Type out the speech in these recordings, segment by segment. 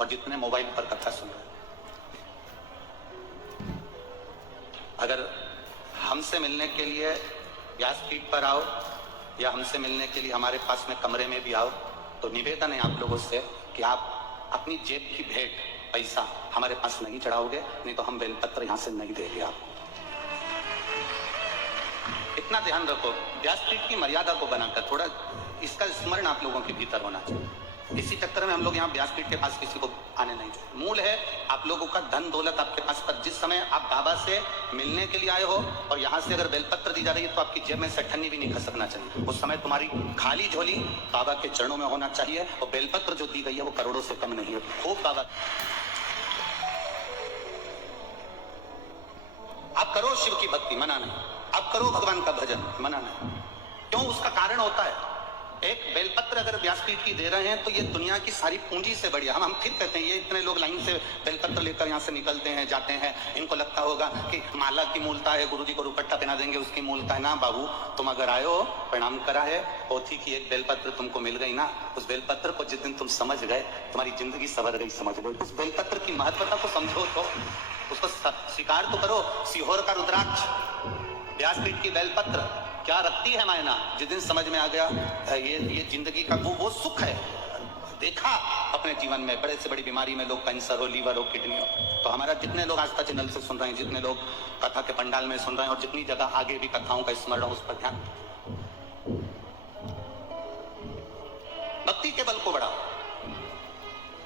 और जितने मोबाइल पर कथा सुन रहे हैं। अगर हमसे मिलने के लिए व्यासपीठ पर आओ या हमसे मिलने के लिए हमारे पास में कमरे में भी आओ, तो निवेदन है आप लोगों से कि आप अपनी जेब की भेंट पैसा हमारे पास नहीं चढ़ाओगे, नहीं तो हम बेलपत्र यहां से नहीं देंगे आपको। इतना ध्यान रखो, व्यासपीठ की मर्यादा को बनाकर थोड़ा इसका स्मरण आप लोगों के भीतर होना चाहिए। इसी चक्कर में हम लोग यहाँ व्यासपीठ के पास किसी को आने नहीं देते। मूल है आप लोगों का धन दौलत आपके पास, पर जिस समय आप बाबा से मिलने के लिए आए हो और यहाँ से अगर बेलपत्र दी जा रही है तो आपकी जेब में से ठन्नी भी नहीं खसकना चाहिए। उस समय तुम्हारी खाली झोली बाबा के चरणों में होना चाहिए, और बेलपत्र जो दी गई है वो करोड़ों से कम नहीं है। खूब बाबा आप करो शिव की भक्ति, मना नहीं। आप करो भगवान का भजन, मना नहीं। क्यों? उसका कारण होता है। एक बेलपत्र अगर व्यासपीठ की दे रहे हैं तो ये दुनिया की सारी पूंजी से बढ़िया। हम फिर कहते हैं ये इतने लोग लाइन से बेलपत्र लेकर यहाँ से निकलते हैं, जाते हैं, इनको लगता होगा कि माला की मूलता है, गुरुजी को रुपट्टा पहना देंगे उसकी मूलता है। ना बाबू, तुम अगर आए हो, प्रणाम करा है, पोथी की एक बेलपत्र तुमको मिल गई ना, उस बेलपत्र को जिस दिन तुम समझ गए तुम्हारी जिंदगी संवर गई, समझ लो। उस बेलपत्र की महत्वता को समझो, तो उसको स्वीकार तो करो। सीहोर का रुद्राक्ष, व्यासपीठ की बेलपत्र क्या रखती है मायना, जिस दिन समझ में आ गया ये जिंदगी का वो सुख है। देखा अपने जीवन में बड़े से बड़ी बीमारी में लोग, कैंसर हो, लीवर हो, किडनी हो, तो हमारा जितने लोग आस्था चैनल से सुन रहे हैं, जितने लोग कथा के पंडाल में सुन रहे हैं और जितनी जगह आगे भी कथाओं का स्मरण हो, उस पर ध्यान। भक्ति के बल को बढ़ाओ।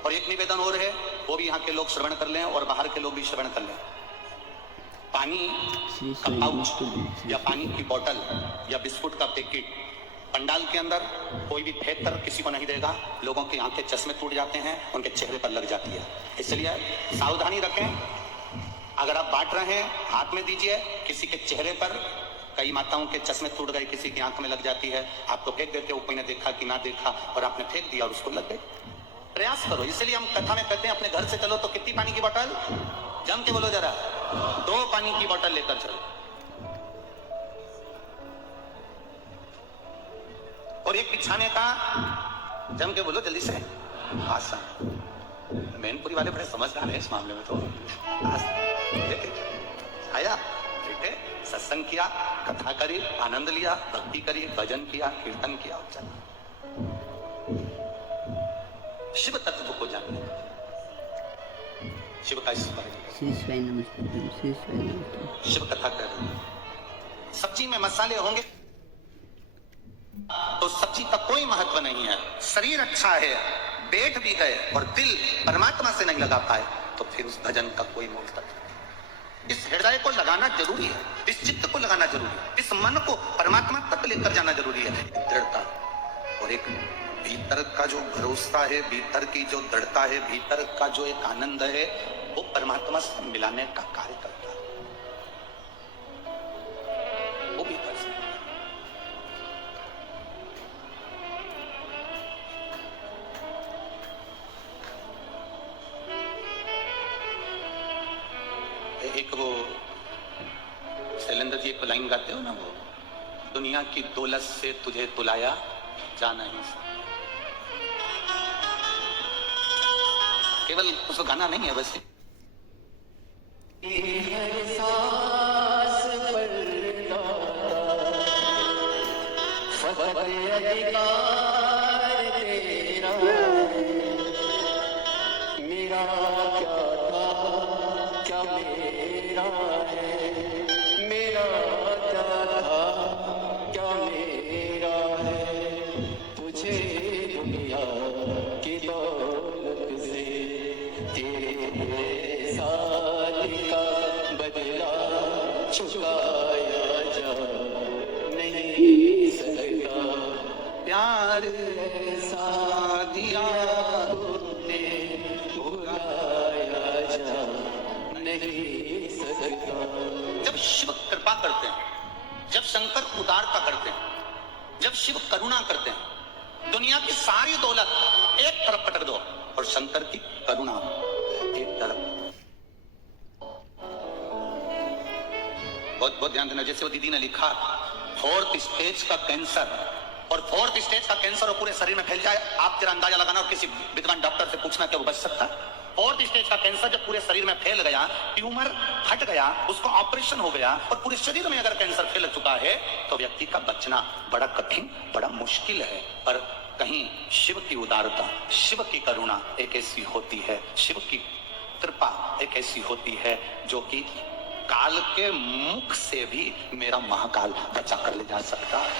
और एक निवेदन और है, वो भी यहाँ के लोग श्रवण कर लें और बाहर के लोग भी श्रवण कर लें। पानी का पाउच या पानी की बोतल या बिस्कुट का पैकेट पंडाल के अंदर कोई भी फेंक कर किसी को नहीं देगा। लोगों की आंखें, चश्मे टूट जाते हैं, उनके चेहरे पर लग जाती है। इसलिए सावधानी रखें। अगर आप बांट रहे हैं, हाथ में दीजिए। किसी के चेहरे पर, कई माताओं के चश्मे टूट गए, किसी की आंख में लग जाती है, आपको फेंक देते हो, कोई ने देखा कि ना देखा, और आपने फेंक दिया और उसको लग गई। प्रयास करो। इसलिए हम कथा में कहते हैं अपने घर से चलो तो कितनी पानी की बोतल, जम के बोलो जरा, 2 पानी की बोतल लेकर चलो। और एक बिछाने का, जम के बोलो जल्दी से, आसान। मैनपुरी वाले बड़े समझदार हैं इस मामले में। तो आया, बैठे, सत्संग किया, कथा करी, आनंद लिया, भक्ति करी, भजन किया, कीर्तन किया, चल। शिव तत्व को जानने, शिव का स्मरण, शिव कथा कर। सब्जी में मसाले होंगे तो सब्जी का कोई महत्व नहीं है। शरीर अच्छा है, पेट भी गए और दिल परमात्मा से नहीं लगा पाए तो फिर उस भजन का कोई मूल तत्व नहीं। इस हृदय को लगाना जरूरी है, इस चित्त को लगाना जरूरी है, इस मन को परमात्मा तक लेकर जाना जरूरी है। दृढ़ता और एक भीतर का जो भरोसा है, भीतर की जो दृढ़ता है, भीतर का जो एक आनंद है, वो परमात्मा से मिलाने का कार्य करता है। वो भीतर से। एक वो शैलेंद्र जी एक लाइन गाते हो ना, वो दुनिया की दौलत से तुझे तुलाया जा नहीं सकता। केवल उसको गाना नहीं है, बस प्यार ऐसा दिया तूने, भुलाया जा नहीं सकता। जब शिव कृपा करते हैं, जब शंकर उदारता करते हैं, जब शिव करुणा करते हैं, दुनिया की सारी दौलत एक तरफ पटक दो और शंकर की करुणा एक तरफ। बहुत बहुत ध्यान देना। जैसे वो दीदी ने लिखा, 4th स्टेज का कैंसर और 4th स्टेज का कैंसर और पूरे शरीर में फैल जाए, आप जरा अंदाजा लगाना और किसी विद्वान डॉक्टर से पूछना कि वो बच सकता है। 4th स्टेज का कैंसर जब पूरे शरीर में फैल गया, ट्यूमर हट गया, उसको ऑपरेशन हो गया और पूरे शरीर में अगर कैंसर फैल चुका है तो व्यक्ति का बचना बड़ा कठिन, बड़ा मुश्किल है। पर कहीं शिव की उदारता, शिव की करुणा एक ऐसी होती है, शिव की कृपा एक ऐसी होती है जो कि काल के मुख से भी मेरा महाकाल बचा कर ले जा सकता है।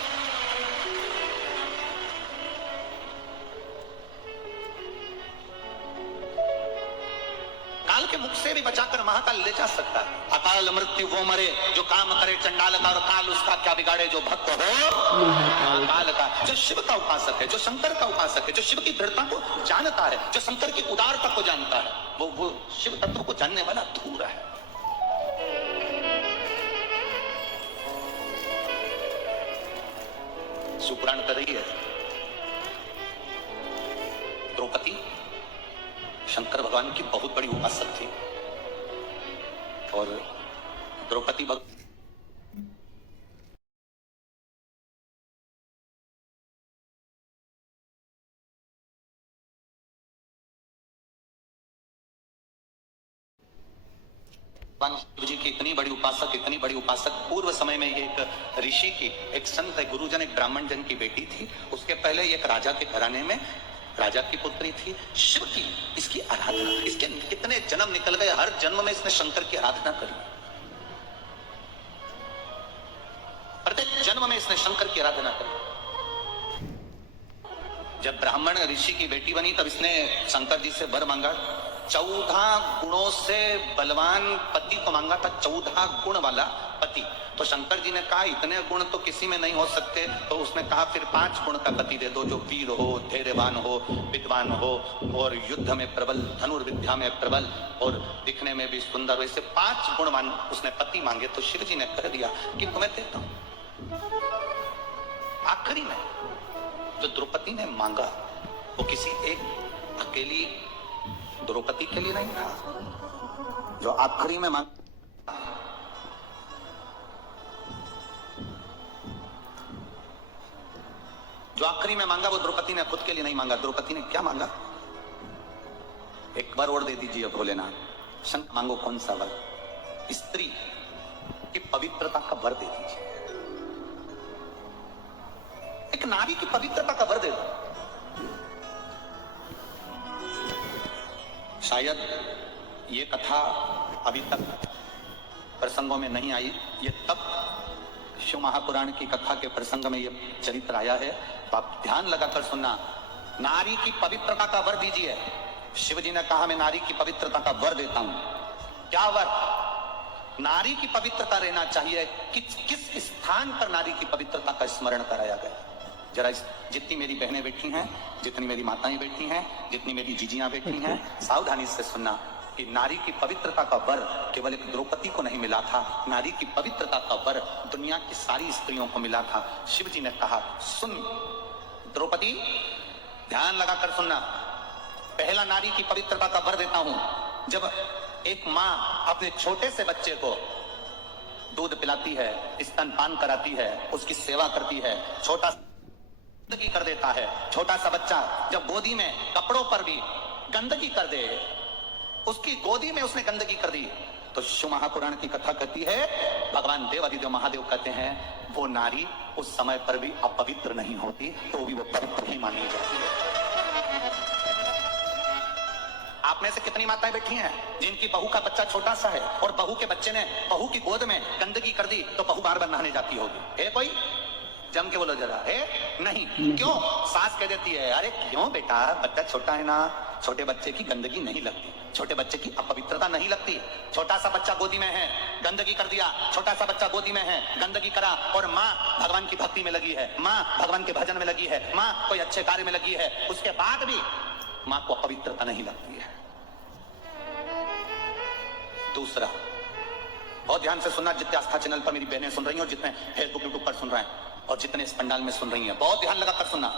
काल के मुख से भी बचाकर महाकाल ले जा सकता है। अकाल मृत्यु वो मरे जो काम करे चंडाल का, और काल उसका क्या बिगाड़े जो भक्त हो महाकाल का। जो शिव का उपासक है, जो शंकर का उपासक है, जो शिव की दृढ़ता को जानता है, जो शंकर की उदारता को जानता है, वो शिव तत्व को जानने वाला धूर है। सुपुराण कर रही है, द्रौपदी शंकर भगवान की बहुत बड़ी उपासक थी और द्रौपदी भगवान शिव जी की इतनी बड़ी उपासक पूर्व समय में ये एक ऋषि की, एक संत, गुरुजन, एक ब्राह्मण जन की बेटी थी। उसके पहले एक राजा के घराने में राजा की पुत्री थी। शिव की इसकी आराधना, इसके कितने जन्म निकल गए, हर जन्म में इसने शंकर की आराधना करी, प्रत्येक जन्म में इसने शंकर की आराधना करी। जब ब्राह्मण ऋषि की बेटी बनी तब इसने शंकर जी से वर मांगा, 14 गुणों से बलवान पति को मांगा था, 14 गुण वाला पति। तो शंकर जी ने कहा इतने गुण तो किसी में नहीं हो सकते, तो उसने कहा फिर 5 गुण का पति दे दो, जो वीर हो, धैर्यवान हो, विद्वान हो और युद्ध में प्रबल, धनुर्विद्या में प्रबल और दिखने में भी सुंदर। वैसे 5 गुण उसने पति मांगे। तो शिव जी ने कह दिया कि तुम्हें देता हूं। आखिरी में जो द्रौपदी ने मांगा वो किसी एक अकेली द्रौपदी के लिए नहीं था। जो आखिरी में मांगा वो द्रौपदी ने खुद के लिए नहीं मांगा। द्रौपदी ने क्या मांगा? एक वर और दे दीजिए भोलेनाथ। शंकर मांगो कौन सा वर? स्त्री की पवित्रता का वर दे दीजिए, एक नारी की पवित्रता का वर दे दो। शायद ये कथा अभी तक प्रसंगों में नहीं आई, ये तब शिव महापुराण की कथा के प्रसंग में ये चरित्र आया है। तो आप ध्यान लगाकर सुनना। नारी की पवित्रता का वर दीजिए। शिव जी ने कहा मैं नारी की पवित्रता का वर देता हूं। क्या वर? नारी की पवित्रता रहना चाहिए। किस स्थान पर नारी की पवित्रता का स्मरण कराया गया? जरा जितनी मेरी बहनें बैठी हैं, जितनी मेरी माताएं बैठी हैं, जितनी मेरी जीजियां बैठी हैं, सावधानी से सुनना कि नारी की पवित्रता का वर केवल एक द्रौपदी को नहीं मिला था। नारी की पवित्रता का वर दुनिया की सारी स्त्रियों को मिला था। शिव जी ने कहा सुन द्रौपदी, ध्यान लगाकर सुनना। पहला नारी की पवित्रता का वर देता हूं। जब एक माँ अपने छोटे से बच्चे को दूध पिलाती है, स्तनपान कराती है, उसकी सेवा करती है, छोटा गंदगी कर देता है। छोटा सा बच्चा जब गोदी में कपड़ों पर भी गंदगी कर दे, उसकी गोदी में उसने गंदगी कर दी, तो शिव महापुराण की कथा कहती है, भगवान देव अधिदेव महादेव कहते हैं वो नारी उस समय पर भी अपवित्र नहीं होती, तो भी वो पवित्र ही मानी जाती है। आप में से कितनी माताएं बैठी हैं जिनकी बहू का बच्चा छोटा सा है और बहू के बच्चे ने बहू की गोद में गंदगी कर दी, तो बहू बार बार नहाने जाती होगी? है कोई? जम के बोलो जरा। है? नहीं। क्यों? सास कह देती है अरे क्यों बेटा, बच्चा छोटा है ना, छोटे बच्चे की गंदगी नहीं लगती, छोटे बच्चे की अपवित्रता नहीं लगती। छोटा सा बच्चा गोदी में है, गंदगी कर दिया, छोटा सा बच्चा गोदी में है, गंदगी करा, और माँ भगवान की भक्ति में लगी है, माँ भगवान के भजन में लगी है, माँ कोई अच्छे कार्य में लगी है, उसके बाद भी माँ को अपवित्रता नहीं लगती है। दूसरा, बहुत ध्यान से सुनना, जितने आस्था चैनल पर मेरी बहनें सुन रही हैं और जितने फेसबुक यूट्यूब पर सुन रहे हैं और जितने इस पंडाल में सुन रही हैं, बहुत ध्यान लगाकर सुनना।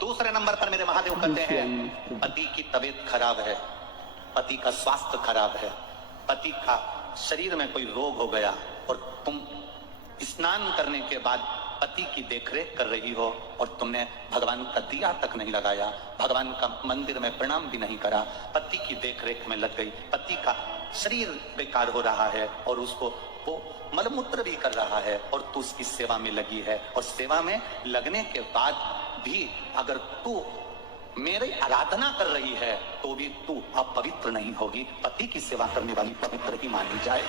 दूसरे नंबर पर मेरे महादेव कहते हैं पति की तबीयत खराब है, पति का स्वास्थ्य खराब है, पति का शरीर में कोई रोग हो गया और तुम स्नान करने के बाद पति की देखरेख कर रही हो और तुमने भगवान का दिया तक नहीं लगाया, भगवान का मंदिर में प्रणाम भी नहीं करा, पति की देखरेख में लग गई, पति का शरीर बेकार हो रहा है और उसको वो मलमूत्र भी कर रहा है और तू उसकी सेवा में लगी है, और सेवा में लगने के बाद भी अगर तू मेरी आराधना कर रही है तो भी तू अपवित्र नहीं होगी, पति की सेवा करने वाली पवित्र ही मानी जाए।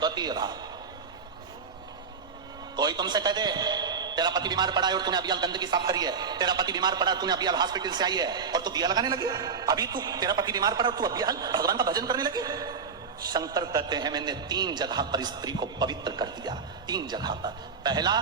द्वितीय भाव, कोई तुमसे कह दे तेरा पति बीमार पड़ा है और तूने अभी गंदगी साफ करी है, तेरा पति बीमार पड़ा तूने अभी हॉस्पिटल से आई है और तू दिया लगाने लगी, अभी तू तेरा पति बीमार पड़ा और तू अभी भगवान का भजन करने लगी। शंकर कहते हैं मैंने 3 जगह पर स्त्री को पवित्र कर दिया, 3 जगह पर। पहला,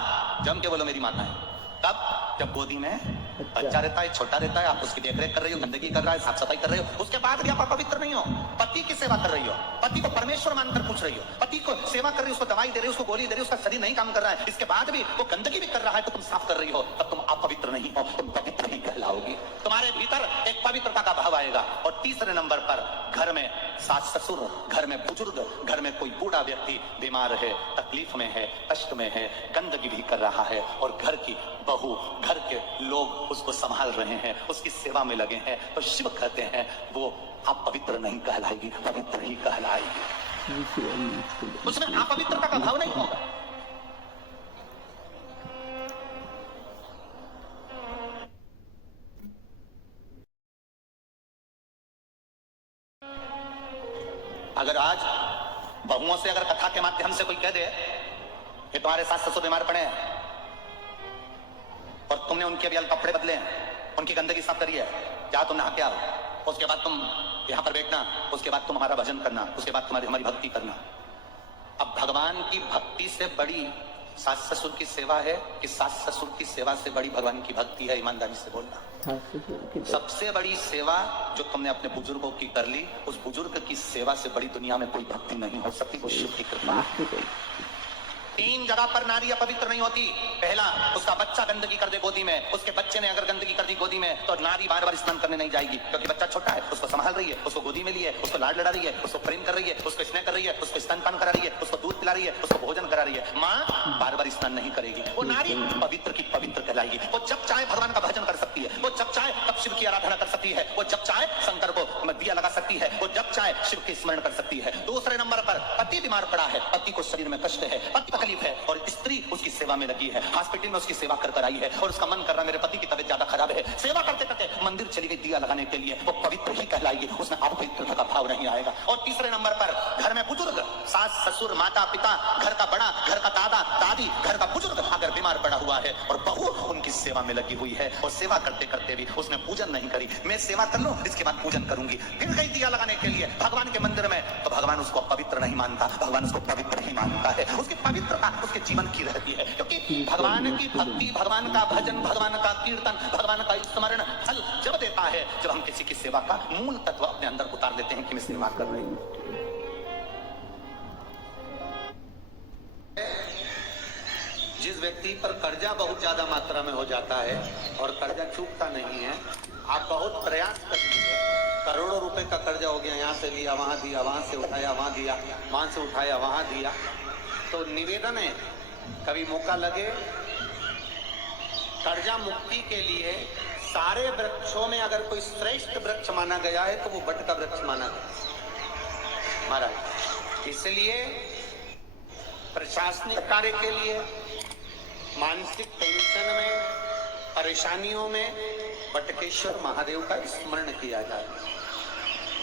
जम के बोलो मेरी माता है, तब जब गोदी में बच्चा रहता है, छोटा रहता है, आप उसकी देखरेख कर रही हो, गंदगी कर रहा है, साफ सफाई कर रही हो, उसके बाद भी आप पवित्र नहीं हो, पति की सेवा कर रही हो, पति को परमेश्वर मानकर पूछ रही हो, पति को सेवा कर रही हो, उसको दवाई दे रही हो, उसको गोली दे रही हो, उसका शरीर नहीं काम कर रहा है, इसके बाद भी वो गंदगी भी कर रहा है तो तुम साफ कर रही हो, तब तुम अपवित्र नहीं हो, तुम पवित्र ही कहलाओगी, तुम्हारे भीतर एक पवित्रता का भाव आएगा। और तीसरे नंबर पर घर में सास ससुर, घर में बुजुर्ग, घर में कोई बूढ़ा व्यक्ति बीमार है, तकलीफ में है, कष्ट में है, गंदगी भी कर रहा है और घर की बहू, घर के लोग उसको संभाल रहे हैं, उसकी सेवा में लगे हैं, तो शिव कहते हैं वो आप पवित्र नहीं कहलाएगी, पवित्र ही कहलाएगी, उसमें अपवित्रता का भाव नहीं होगा। अगर आज बहुओं से अगर कथा के माध्यम से कोई कह दे कि तुम्हारे सास ससुर बीमार पड़े हैं और तुमने उनके अभी कपड़े बदले हैं, उनकी गंदगी साफ करी है, क्या तुम नहा के आओ, उसके बाद तुम यहाँ पर बैठना, उसके बाद तुम हमारा भजन करना, उसके बाद तुम्हारी हमारी भक्ति करना। अब भगवान की भक्ति से बड़ी सास ससुर की सेवा है कि सास ससुर की सेवा से बड़ी भगवान की भक्ति है? ईमानदारी से बोलना। सबसे बड़ी सेवा जो तुमने अपने बुजुर्गों की कर ली, उस बुजुर्ग की सेवा से बड़ी दुनिया में कोई भक्ति नहीं हो सकती, वो शिव की कृपा। 3 जगह पर नारी अपवित्र नहीं होती। पहला, उसका बच्चा गंदगी कर दे गोदी में, उसके बच्चे ने अगर गंदगी कर दी गोदी में तो नारी बार बार स्नान करने नहीं जाएगी, क्योंकि बच्चा छोटा है, उसको संभाल रही है, उसको गोदी में लिए, उसको लाड लड़ा रही है, उसको प्रेम कर रही है, उसको स्नेह कर रही है, उसको स्तनपान करा रही है, उसको दूध पिला रही है, उसको भोजन करा रही है। माँ बार बार स्नान नहीं करेगी, वो नारी पवित्र की पवित्र कहलाएगी। वो जब चाहे भगवान का भजन कर सकती है, वो जब चाहे तब शिव की आराधना कर सकती है, वो जब चाहे शंकर को दिया लगा सकती है, वो जब चाहे शिव के स्मरण कर सकती है। दूसरे नंबर पर, पति बीमार पड़ा है, पति को शरीर में कष्ट है, पति तकलीफ है और स्त्री उसकी सेवा में लगी है, हॉस्पिटल में उसकी सेवा कर आई है और उसका मन कर रहा है मेरे पति की तबीयत ज्यादा खराब है, सेवा करते करते मंदिर चली गई दिया लगाने के लिए, वो पवित्र ही कहलाएगी, उसमें अपवित्रता का भाव नहीं आएगा। और तीसरे नंबर पर, घर में बुजुर्ग, सास ससुर, माता पिता, घर का बड़ा, घर का दादा दादी, घर का बुजुर्ग अगर बीमार पड़ा हुआ है और बहू उनकी सेवा में लगी हुई है और सेवा करते करते भी उसने पूजन नहीं करी, मैं सेवा कर लूं इसके बाद पूजन करूंगी, फिर गई दिया लगाने के लिए भगवान के मंदिर में, तो भगवान उसको पवित्र नहीं मानता, भगवान उसको पवित्र ही मानता है, उसकी पवित्रता उसके जीवन की रहती है, क्योंकि भगवान की भक्ति, भगवान का भजन, भगवान का कीर्तन, भगवान का स्मरण फल जब देता है जब हम किसी की सेवा का मूल तत्व अपने अंदर उतार लेते हैं कि मैं सेवा कर रही हूं। जिस व्यक्ति पर कर्जा बहुत ज्यादा मात्रा में हो जाता है और कर्जा चूकता नहीं है, आप बहुत प्रयास करती है, करोड़ों रुपए का कर्जा हो गया, यहाँ से लिया वहां दिया, वहां से उठाया वहां दिया, वहां से उठाया वहां दिया, तो निवेदन है कभी मौका लगे कर्जा मुक्ति के लिए सारे वृक्षों में अगर कोई श्रेष्ठ वृक्ष माना गया है तो वो बट का वृक्ष माना गया महाराज। इसलिए प्रशासनिक कार्य के लिए, मानसिक टेंशन में, परेशानियों में बटकेश्वर महादेव का स्मरण किया जाए।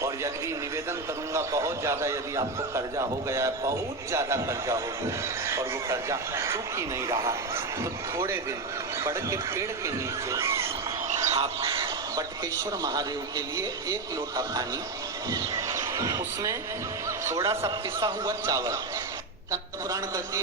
और यदि निवेदन करूंगा बहुत ज्यादा, यदि आपको कर्जा हो गया है, बहुत ज्यादा कर्जा हो गया और वो कर्जा चूक ही नहीं रहा, तो थोड़े दिन बड़ के पेड़ के नीचे आप बटकेश्वर महादेव के लिए 1 लोटा पानी, उसमें थोड़ा सा पिसा हुआ चावल, पुराण कहती है